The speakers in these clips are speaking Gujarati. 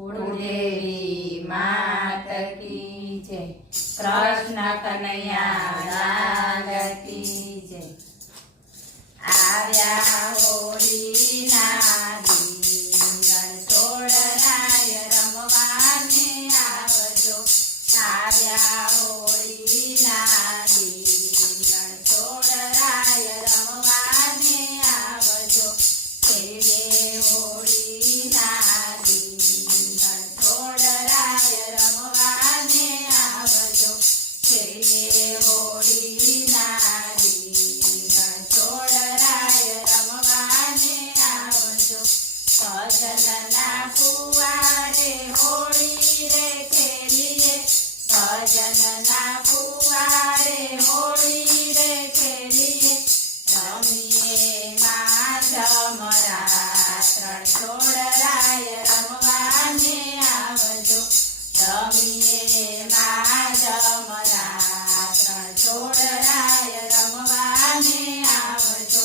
કુળદેવી માત કી જય, કૃષ્ણ કનૈયા લાલ કી જય। આવ્યા હોળીના રીંગણ છોડરાય રમવાને આવજો, આવ્યા હોળીના રીંગણ છોડરાય રમવાને આવજો, ખેલે હોળીના રીંગણ છોડરાય રમવાને આવજો, ખેલે હોળીના રીંગણ છોડરાય રમવાને આવજો, ભજનના ફુવારે હોળી રે ખેલીએ, ભજનના ફુવારે હોળી રે ખેલીએ, રમીએ માં જમરા ત્રણ છોડરાય રમવાને આવજો, રમીએ માં જમરા ત્રણ છોડરાય રમવાને આવજો,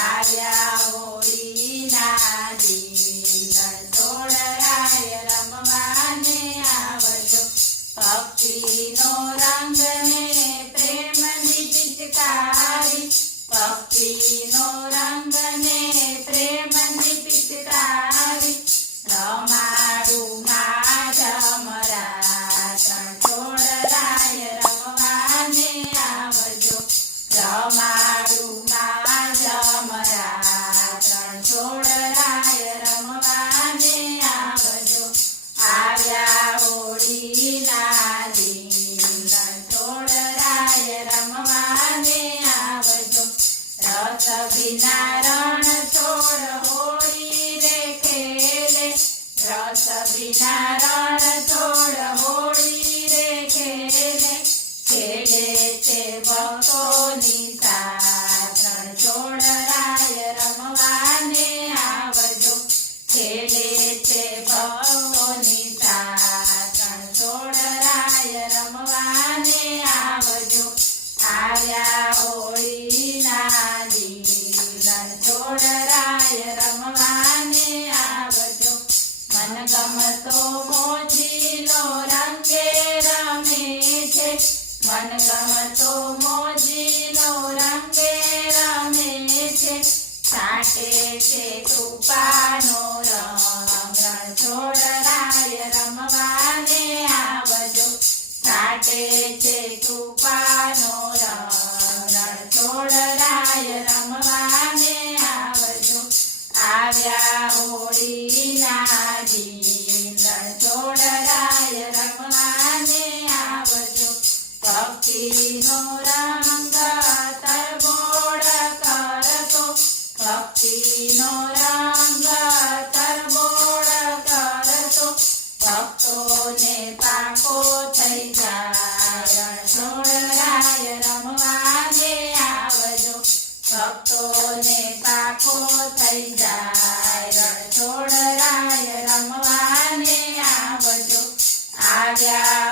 આવ્યા હોળીના રીંગણ છોડરાય રમવાને આવજો, ભક્તિનો રંગ ને પ્રેમની પિચકારી, ભક્તિનો રંગ ને પ્રેમની પિચકારી, રમાડું માં જમરા ત્રણ છોડરાય રમવાને આવજો, રમાડું માં જમરા ત્રણ છોડરાય રમવાને આવજો, આવ્યા હોળીના રીંગણ છોડરાય રમવાને આવજો, રસ વિના રણ છોડ હોળી રે ખેલે, રસ વિના રણ છોડ હોળી રે ખેલે, ખેલે છે ભક્તોની સાથ ત્રણ છોડરાય રમવાને આવજો, ખેલે છે ભક્તોની સાથ ત્રણ છોડરાય રમવાને આવજો, આવ્યા હોળીના રીંગણ છોડરાય રમવાને આવજો, મનગમતો મોજીલો રંગે રમે છે, મનગમતો મોજીલો રંગે રમે છે, છાંટે છે કૃપાનો રંગ રણ છોડરાય રમવાને આવજો, છાંટે છે કૃપાનો રંગ રણ છોડરાય રમવાને આવજો, આવ્યા હોળીના રીંગણ છોડરાય રમવાને આવજો, ભક્તિનો રંગ તરબોળ કરતો, ભક્તિનો રંગ તરબોળ કરતો, ભક્તોને પાકો થઈ જાય રણ છોડરાય રમવાને આવજો, ભક્તોને પાકો થઈ જાય રણ છોડરાય રમવાને આવજો, આવ્યા